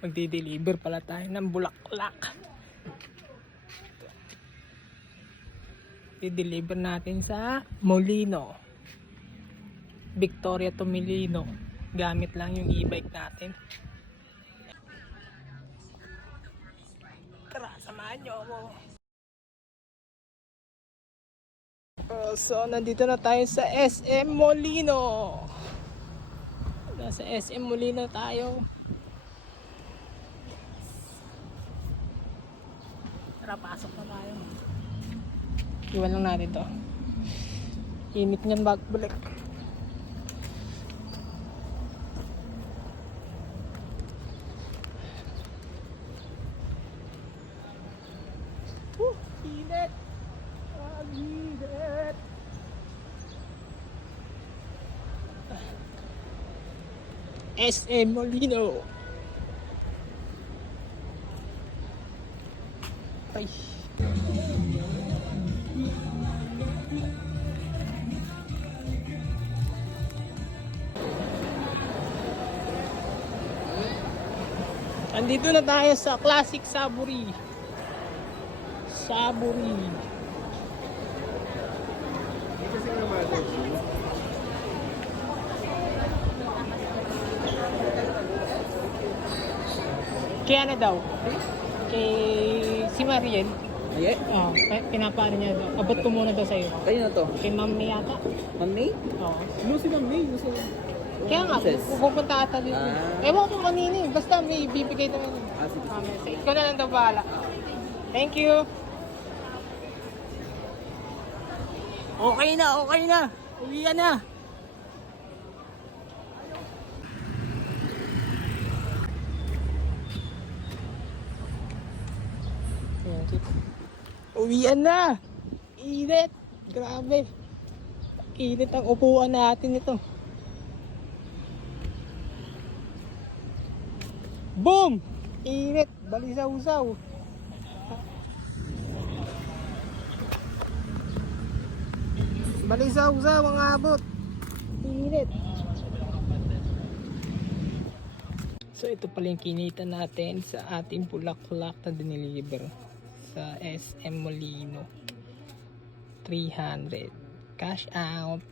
Magdi-deliver pala tayo ng bulaklak. I-deliver natin sa Molino, Victoria to Molino. Gamit lang yung e-bike natin. Tara, samahan nyo ako. So nandito na tayo sa SM Molino. Nasa SM Molino tayo. Tara, pasok na tayo. Iwan lang natin to. Init niyan bagbalik. Init! Init! SM Molino. Ay. Andito na tayo sa Classic Saburi. Saburi. Kaya na daw. Kay si Mariel. Aye? Oh, pinapaano niya daw. Abot ko muna daw sa'yo. Kayo na to? Kay Ma'am May yata. Ma'am May? Oo. No, si Ma'am May. Kaya nga, pupunta ata dito. Ewan ko kanina eh. Basta may bibigay naman. Sige. Ikaw na lang daw bahala. Thank you. Okay na, okay na. Uwi ka na. Uwian na. Init. Grabe. Init ang upuan natin ito. Boom! Init. Balisaw-saw. Balisaw-saw ang abot. Init. So ito pala yung kinita natin sa ating bulaklak na diniliver sa SM Molino. 300 cash out.